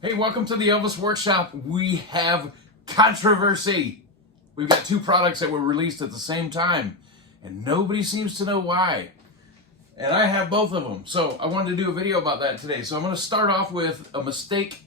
Hey, welcome to the Elvis Workshop. We have controversy. We've got two products that were released at the same time, and nobody seems to know why. And I have both of them, so I wanted to do a video about that today. So I'm going to start off with a mistake,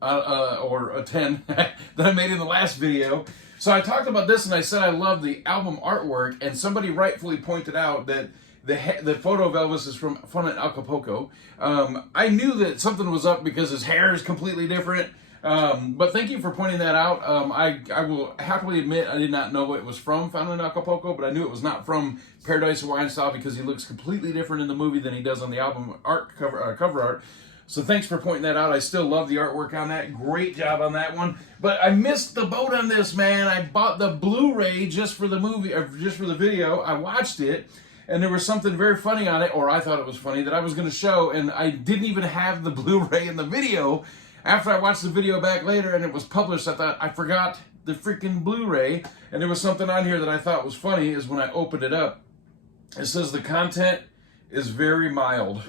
or a 10, that I made in the last video. So I talked about this, and I said I love the album artwork, and somebody rightfully pointed out that the photo of Elvis is from Fun in Acapulco. I knew that something was up because his hair is completely different. But thank you for pointing that out. I will happily admit I did not know it was from Fun in Acapulco, but I knew it was not from Paradise Hawaiian Style because he looks completely different in the movie than he does on the album cover art. So thanks for pointing that out. I still love the artwork on that. Great job on that one. But I missed the boat on this, man. I bought the Blu-ray just for the movie, or just for the video. I watched it, and there was something very funny on it, or I thought it was funny, that I was going to show, and I didn't even have the Blu-ray in the video. After I watched the video back later and it was published, I thought I forgot the freaking Blu-ray, and there was something on here that I thought was funny, is when I opened it up, it says the content is very mild.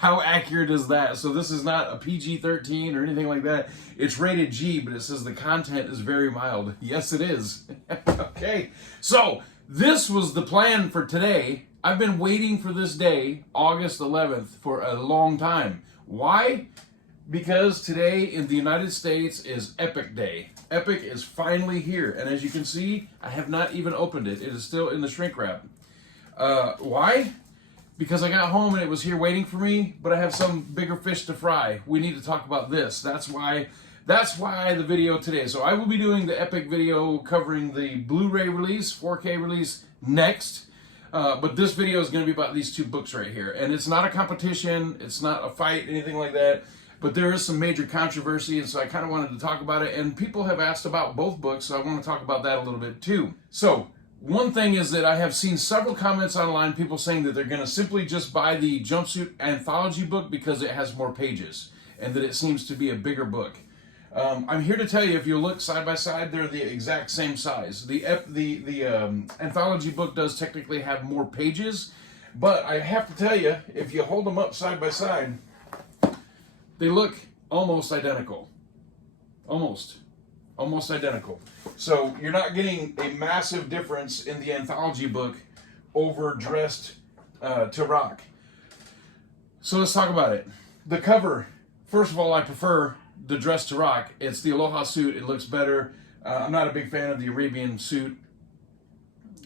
How accurate is that? So this is not a PG-13 or anything like that. It's rated G, but it says the content is very mild. Yes, it is. Okay, so this was the plan for today. I've been waiting for this day, August 11th, for a long time. Why? Because today in the United States is Epic Day. Epic is finally here, and as you can see, I have not even opened it. It is still in the shrink wrap. Why? Because I got home and it was here waiting for me, but I have some bigger fish to fry. We need to talk about this. That's why the video today. So I will be doing the Epic video covering the Blu-ray release, 4K release next. But this video is going to be about these two books right here. And it's not a competition, it's not a fight, anything like that. But there is some major controversy, and so I kind of wanted to talk about it. And people have asked about both books, so I want to talk about that a little bit too. So one thing is that I have seen several comments online, people saying that they're going to simply just buy the Jumpsuit Anthology book because it has more pages and that it seems to be a bigger book. I'm here to tell you, if you look side by side, they're the exact same size. The Anthology book does technically have more pages, but I have to tell you, if you hold them up side by side, they look almost identical. Almost identical. So you're not getting a massive difference in the Anthology book over Dressed to Rock. So let's talk about it. The cover, first of all, I prefer the Dressed to Rock. It's the Aloha suit. It looks better. I'm not a big fan of the Arabian suit,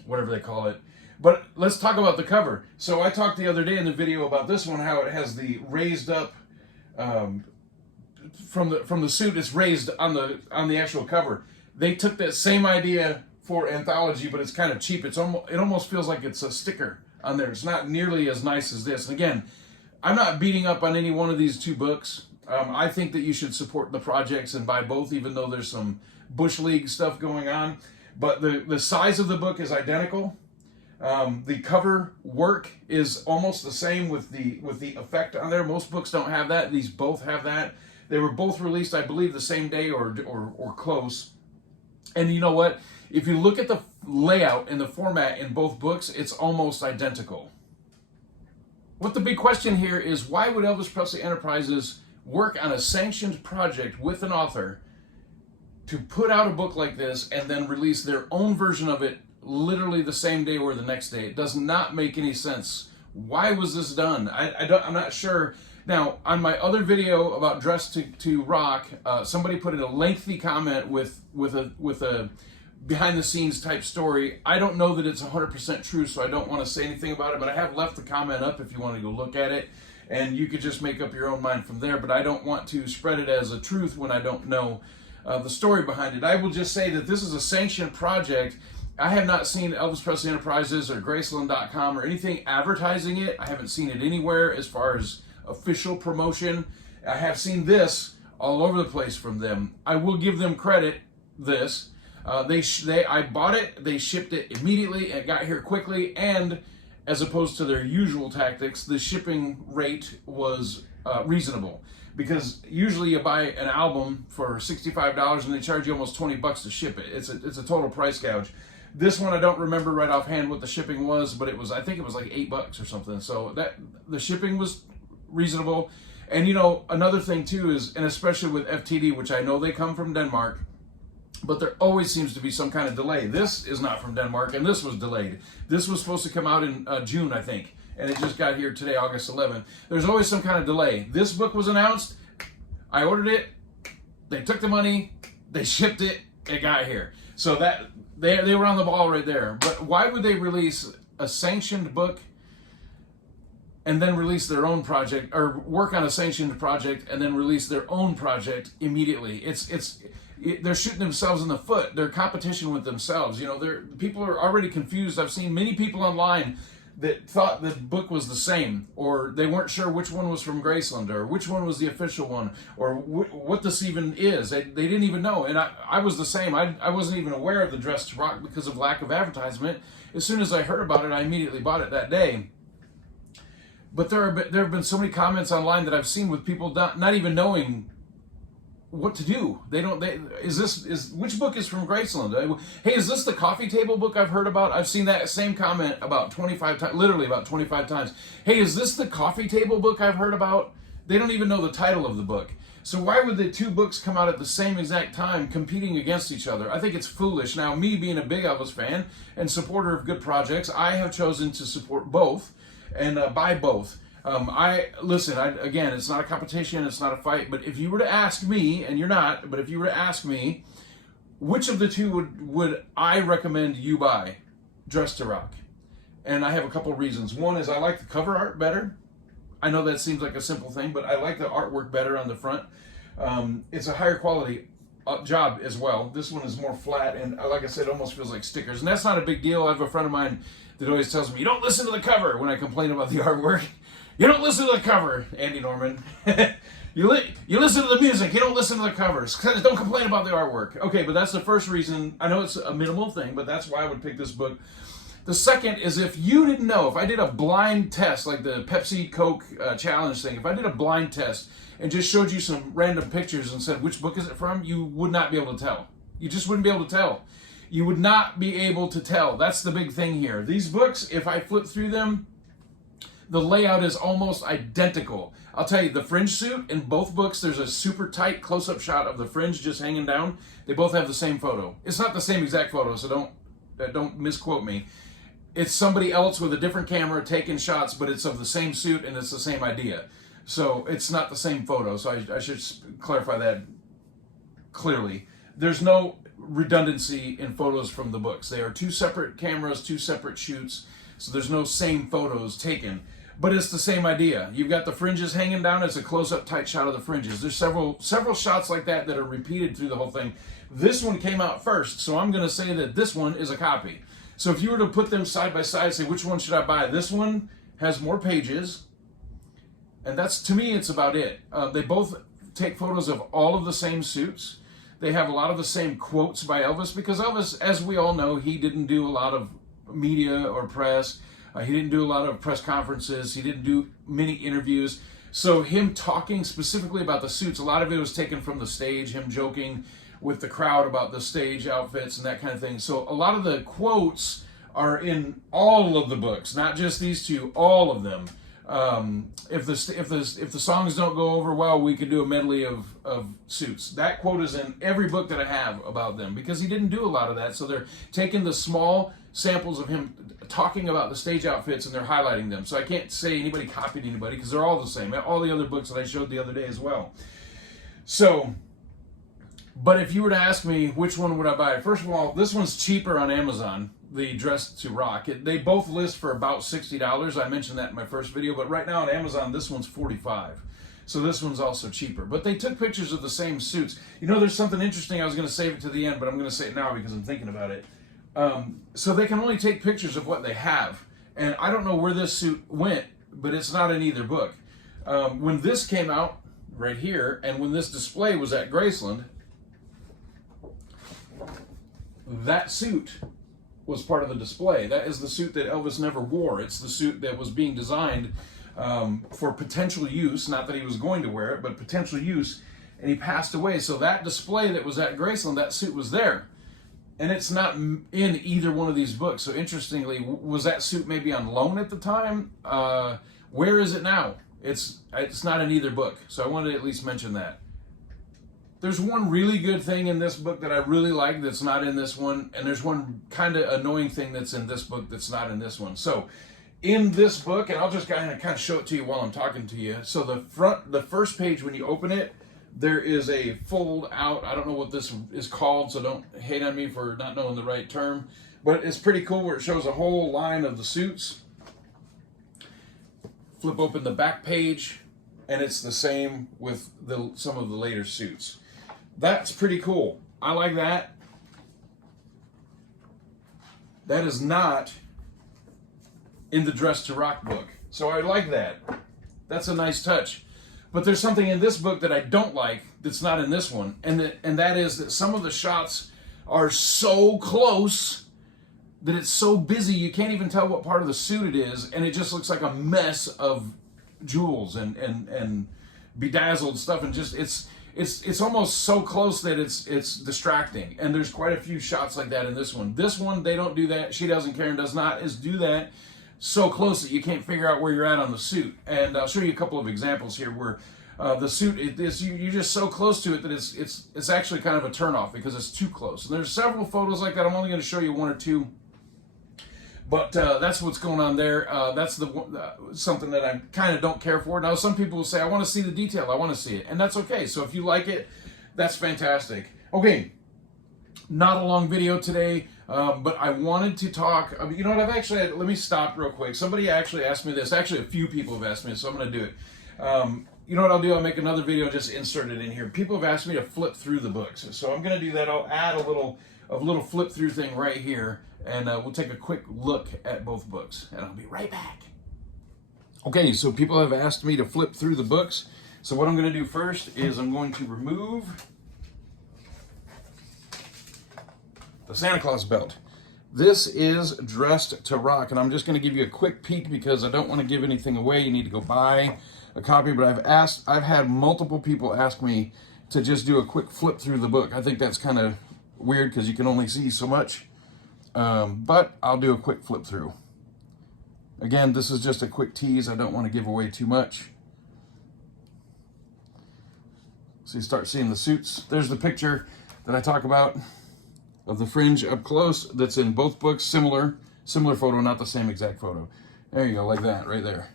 whatever they call it. But let's talk about the cover. So I talked the other day in the video about this one, how it has the raised up, from the suit, it's raised on the actual cover. They took that same idea for Anthology, but it's kind of cheap. It almost feels like it's a sticker on there. It's not nearly as nice as this. And again, I'm not beating up on any one of these two books. I think that you should support the projects and buy both, even though there's some Bush League stuff going on. But the size of the book is identical. The cover work is almost the same with the effect on there. Most books don't have that. These both have that. They were both released, I believe, the same day or close. And you know what? If you look at the layout and the format in both books, it's almost identical. What the big question here is, why would Elvis Presley Enterprises work on a sanctioned project with an author to put out a book like this and then release their own version of it literally the same day or the next day? It does not make any sense. Why was this done? I'm not sure. Now, on my other video about Dressed to Rock, somebody put in a lengthy comment with a behind the scenes type story. I don't know that it's 100% true, so I don't want to say anything about it, but I have left the comment up if you want to go look at it, and you could just make up your own mind from there. But I don't want to spread it as a truth when I don't know the story behind it. I will just say that this is a sanctioned project. I have not seen Elvis Presley Enterprises or Graceland.com or anything advertising it. I haven't seen it anywhere as far as official promotion. I have seen this all over the place from them. I will give them credit. I bought it. They shipped it immediately. It got here quickly, and as opposed to their usual tactics, the shipping rate was reasonable. Because usually you buy an album for $65 and they charge you almost $20 to ship it. It's a total price gouge. This one I don't remember right offhand what the shipping was, but I think it was like $8 or something. So that the shipping was reasonable. And you know, another thing too is, and especially with FTD, which I know they come from Denmark, but there always seems to be some kind of delay. This is not from Denmark, and this was delayed. This was supposed to come out in June, I think, and it just got here today, August 11th. There's always some kind of delay. This book was announced, I ordered it, they took the money, they shipped it, it got here. So that they were on the ball right there. But why would they release a sanctioned book and then release their own project, or work on a sanctioned project and then release their own project immediately? They're shooting themselves in the foot. They're competition with themselves. You know, people are already confused. I've seen many people online that thought the book was the same, or they weren't sure which one was from Graceland, or which one was the official one, or what this even is. They didn't even know. And I was the same. I wasn't even aware of the Dressed to Rock because of lack of advertisement. As soon as I heard about it, I immediately bought it that day. But there have been so many comments online that I've seen with people not even knowing what to do. Which book is from Graceland? Hey, is this the coffee table book I've heard about? I've seen that same comment about 25 times, literally about 25 times. Hey, is this the coffee table book I've heard about? They don't even know the title of the book. So why would the two books come out at the same exact time, competing against each other? I think it's foolish. Now, me being a big Elvis fan and supporter of good projects, I have chosen to support both and buy both. Again, it's not a competition, it's not a fight, but if you were to ask me, and you're not, but if you were to ask me, which of the two would I recommend you buy? Dressed to Rock. And I have a couple reasons. One is I like the cover art better. I know that seems like a simple thing, but I like the artwork better on the front. It's a higher quality job as well. This one is more flat, and like I said, it almost feels like stickers. And that's not a big deal. I have a friend of mine that always tells me, you don't listen to the cover when I complain about the artwork. You don't listen to the cover, Andy Norman. You listen to the music, you don't listen to the covers. Don't complain about the artwork. Okay, but that's the first reason. I know it's a minimal thing, but that's why I would pick this book. The second is, if you didn't know, if I did a blind test, like the Pepsi Coke challenge thing, if I did a blind test and just showed you some random pictures and said, which book is it from? You would not be able to tell. You just wouldn't be able to tell. You would not be able to tell. That's the big thing here. These books, if I flip through them, the layout is almost identical. I'll tell you, the fringe suit in both books, there's a super tight close-up shot of the fringe just hanging down. They both have the same photo. It's not the same exact photo, so don't misquote me. It's somebody else with a different camera taking shots, but it's of the same suit and it's the same idea. So it's not the same photo, so I should clarify that clearly. There's no redundancy in photos from the books. They are two separate cameras, two separate shoots, so there's no same photos taken. But it's the same idea. You've got the fringes hanging down. It's a close-up tight shot of the fringes. There's several shots like that that are repeated through the whole thing. This one came out first, so I'm going to say that this one is a copy. So if you were to put them side by side, say, which one should I buy? This one has more pages, and that's, to me, it's about it. They both take photos of all of the same suits. They have a lot of the same quotes by Elvis, because Elvis, as we all know, he didn't do a lot of media or press. He didn't do a lot of press conferences. He didn't do many interviews. So him talking specifically about the suits, a lot of it was taken from the stage, him joking with the crowd about the stage outfits and that kind of thing. So a lot of the quotes are in all of the books, not just these two, all of them. If the songs don't go over well, we could do a medley of suits. That quote is in every book that I have about them, because he didn't do a lot of that. So they're taking the small samples of him talking about the stage outfits and they're highlighting them. So I can't say anybody copied anybody, because they're all the same. All the other books that I showed the other day as well. So, but if you were to ask me which one would I buy, first of all, this one's cheaper on Amazon, the Dressed to Rock. They both list for about $60. I mentioned that in my first video, but right now on Amazon, this one's $45. So this one's also cheaper. But they took pictures of the same suits. You know, there's something interesting. I was going to save it to the end, but I'm going to say it now because I'm thinking about it. So they can only take pictures of what they have. And I don't know where this suit went, but it's not in either book. When this came out right here, and when this display was at Graceland, that suit was part of the display. That is the suit that Elvis never wore. It's the suit that was being designed for potential use, not that he was going to wear it, but potential use, and he passed away. So that display that was at Graceland, that suit was there. And it's not in either one of these books. So interestingly, was that suit maybe on loan at the time? Where is it now? It's not in either book, so I wanted to at least mention that. There's one really good thing in this book that I really like that's not in this one, and there's one kind of annoying thing that's in this book that's not in this one. So in this book, and I'll just kind of show it to you while I'm talking to you. So the first page, when you open it, there is a fold out. I don't know what this is called, so don't hate on me for not knowing the right term, but it's pretty cool where it shows a whole line of the suits. Flip open the back page, and it's the same with some of the later suits. That's pretty cool. I like that. That is not in the Dressed to Rock book. So I like that. That's a nice touch. But there's something in this book that I don't like that's not in this one. And that is that some of the shots are so close that it's so busy you can't even tell what part of the suit it is, and it just looks like a mess of jewels and bedazzled stuff, and just it's almost so close that it's distracting. And there's quite a few shots like that in this one. This one, they don't do that. She doesn't care and does not do that so close that you can't figure out where you're at on the suit. And I'll show you a couple of examples here where the suit you're just so close to it that it's actually kind of a turnoff because it's too close. And there's several photos like that. I'm only going to show you one or two. But that's what's going on there. That's something that I kind of don't care for. Now, some people will say, I want to see the detail. I want to see it. And that's okay. So if you like it, that's fantastic. Okay, not a long video today, but I wanted to talk. You know what? Let me stop real quick. Somebody actually asked me this. Actually, a few people have asked me this, so I'm going to do it. You know what I'll do? I'll make another video, just insert it in here. People have asked me to flip through the books. So I'm going to do that. I'll add a little flip through thing right here. And we'll take a quick look at both books, and I'll be right back. Okay, so people have asked me to flip through the books. So what I'm going to do first is I'm going to remove the Santa Claus belt. This is Dressed to Rock, and I'm just going to give you a quick peek because I don't want to give anything away. You need to go buy a copy, but I've had multiple people ask me to just do a quick flip through the book. I think that's kind of weird because you can only see so much. But I'll do a quick flip through. Again, this is just a quick tease. I don't want to give away too much. So you start seeing the suits. There's the picture that I talk about of the fringe up close. That's in both books. Similar photo, not the same exact photo. There you go, like that, right there.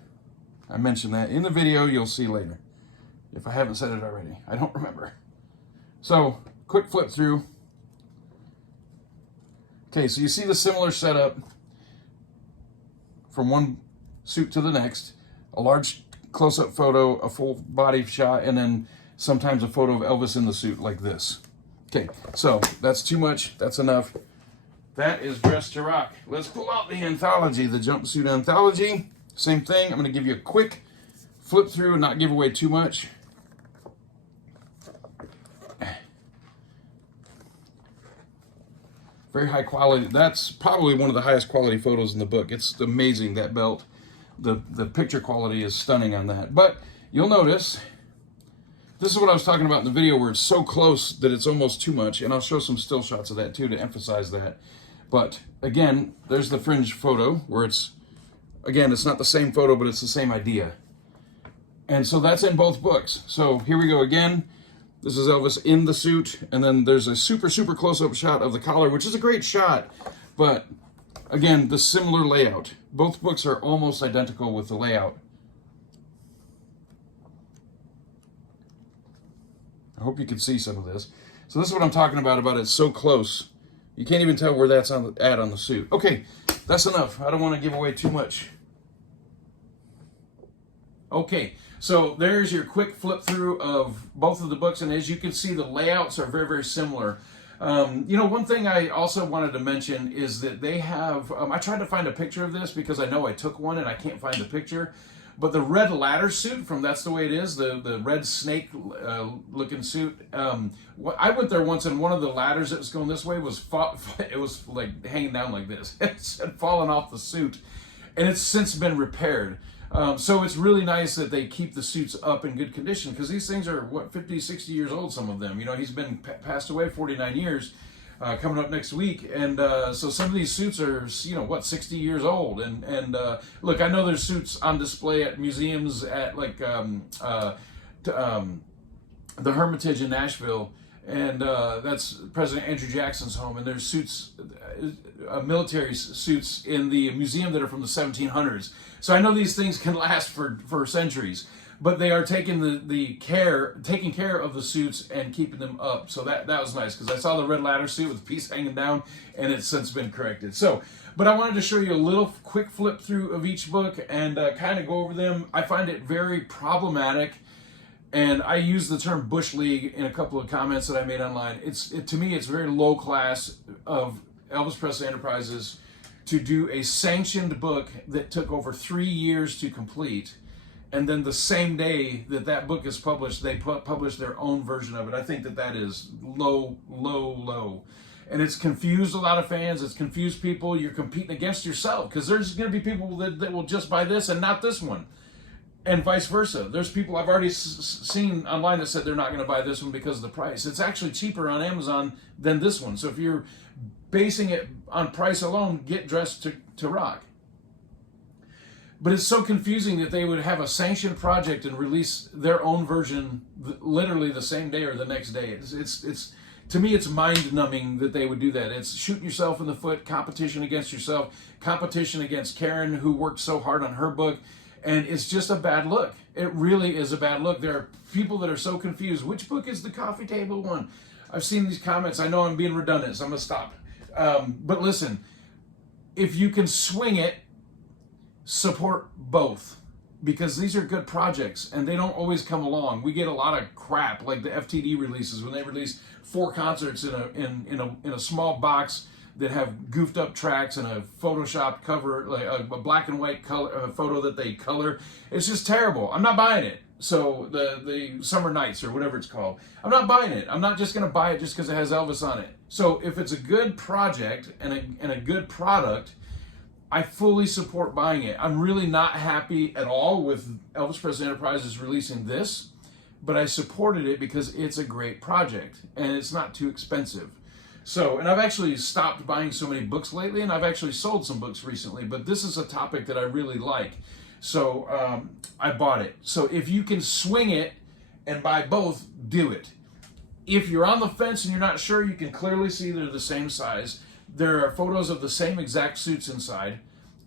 I mentioned that in the video. You'll see later. If I haven't said it already. I don't remember. So, quick flip through. Okay, so you see the similar setup from one suit to the next. A large close-up photo, a full body shot, and then sometimes a photo of Elvis in the suit like this. Okay, so that's too much. That's enough. That is Dressed to Rock. Let's pull out the anthology, the Jumpsuit Anthology. Same thing. I'm going to give you a quick flip through and not give away too much. Very high quality. That's probably one of the highest quality photos in the book. It's amazing, that belt. The picture quality is stunning on that. But you'll notice, this is what I was talking about in the video where it's so close that it's almost too much. And I'll show some still shots of that too to emphasize that. But again, there's the fringe photo where it's not the same photo, but it's the same idea. And so that's in both books. So here we go again. This is Elvis in the suit, and then there's a super, super close-up shot of the collar, which is a great shot, but again, the similar layout. Both books are almost identical with the layout. I hope you can see some of this. So this is what I'm talking about it's so close. You can't even tell where that's at on the suit. Okay, that's enough. I don't want to give away too much. Okay, so there's your quick flip through of both of the books, and as you can see, the layouts are very, very similar. You know, one thing I also wanted to mention is that they have, I tried to find a picture of this because I know I took one and I can't find the picture, but the red ladder suit from That's the Way It Is, the red snake looking suit, I went there once and one of the ladders that was going this way it was like hanging down like this. It had fallen off the suit, and it's since been repaired. So it's really nice that they keep the suits up in good condition because these things are, 50, 60 years old, some of them. You know, he's been passed away 49 years. coming up next week. And so some of these suits are, 60 years old. And look, I know there's suits on display at museums at like the Hermitage in Nashville. And that's President Andrew Jackson's home. And there's suits, military suits in the museum that are from the 1700s. So I know these things can last for centuries. But they are taking taking care of the suits and keeping them up. So that was nice, because I saw the red ladder suit with the piece hanging down, and it's since been corrected. So, but I wanted to show you a little quick flip through of each book and kind of go over them. I find it very problematic, and I use the term Bush League in a couple of comments that I made online. To me, it's very low class of Elvis Presley Enterprises to do a sanctioned book that took over 3 years to complete. And then the same day that book is published, they publish their own version of it. I think that is low, low, low. And it's confused a lot of fans. It's confused people. You're competing against yourself, because there's going to be people that will just buy this and not this one. And vice versa. There's people I've already seen online that said they're not going to buy this one because of the price. It's actually cheaper on Amazon than this one. So if you're basing it on price alone, get Dressed to Rock. But it's so confusing that they would have a sanctioned project and release their own version literally the same day or the next day. It's to me, it's mind-numbing that they would do that. It's shooting yourself in the foot, competition against yourself, competition against Karen, who worked so hard on her book, and it's just a bad look. It really is a bad look. There are people that are so confused. Which book is the coffee table one? I've seen these comments. I know I'm being redundant, so I'm going to stop. But listen, if you can swing it, support both, because these are good projects and they don't always come along. We get a lot of crap, like the FTD releases, when they release 4 concerts in a small box that have goofed up tracks and a photoshopped cover, like a black and white color photo that they color. It's just terrible. I'm not buying it. So the Summer Nights, or whatever it's called, I'm not buying it. I'm not just going to buy it just because it has Elvis on it. So if it's a good project and a good product, I fully support buying it. I'm really not happy at all with Elvis Presley Enterprises releasing this, but I supported it because it's a great project and it's not too expensive. So, and I've actually stopped buying so many books lately, and I've actually sold some books recently, but this is a topic that I really like. So I bought it. So if you can swing it and buy both, do it. If you're on the fence and you're not sure, you can clearly see they're the same size. There are photos of the same exact suits inside.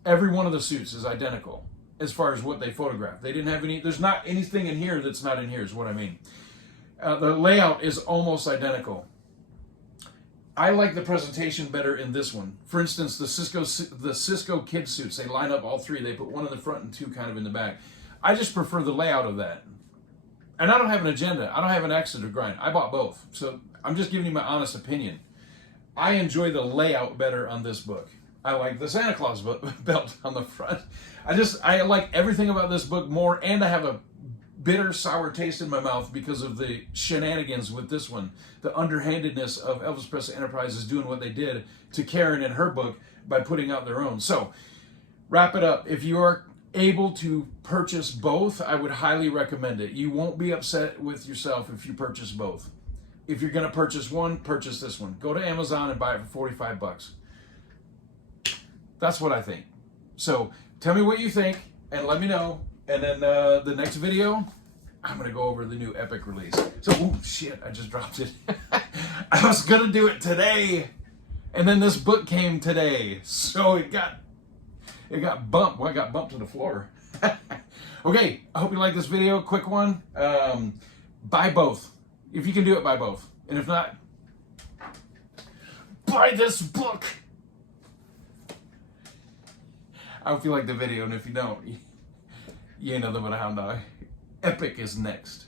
Every one of the suits is identical as far as what they photographed. They didn't have there's not anything in here that's not in here, is what I mean. The layout is almost identical. I like the presentation better in this one. For instance, the Cisco kid suits, they line up all 3. They put 1 in the front and 2 kind of in the back. I just prefer the layout of that. And I don't have an agenda. I don't have an axe to grind. I bought both. So I'm just giving you my honest opinion. I enjoy the layout better on this book. I like the Santa Claus belt on the front. I like everything about this book more, and I have a bitter, sour taste in my mouth because of the shenanigans with this one. The underhandedness of Elvis Presley Enterprises doing what they did to Karen in her book by putting out their own. So, wrap it up. If you are able to purchase both, I would highly recommend it. You won't be upset with yourself if you purchase both. If you're going to purchase one, purchase this one. Go to Amazon and buy it for $45. That's what I think. So tell me what you think and let me know. And then the next video, I'm going to go over the new Epic release. So, oh shit, I just dropped it. I was going to do it today. And then this book came today. So it got bumped. Well, I got bumped to the floor. Okay, I hope you like this video. Quick one. Buy both. If you can do it, buy both. And if not, buy this book. I hope you like the video, and if you don't, you ain't nothing but a hound dog. Epic is next.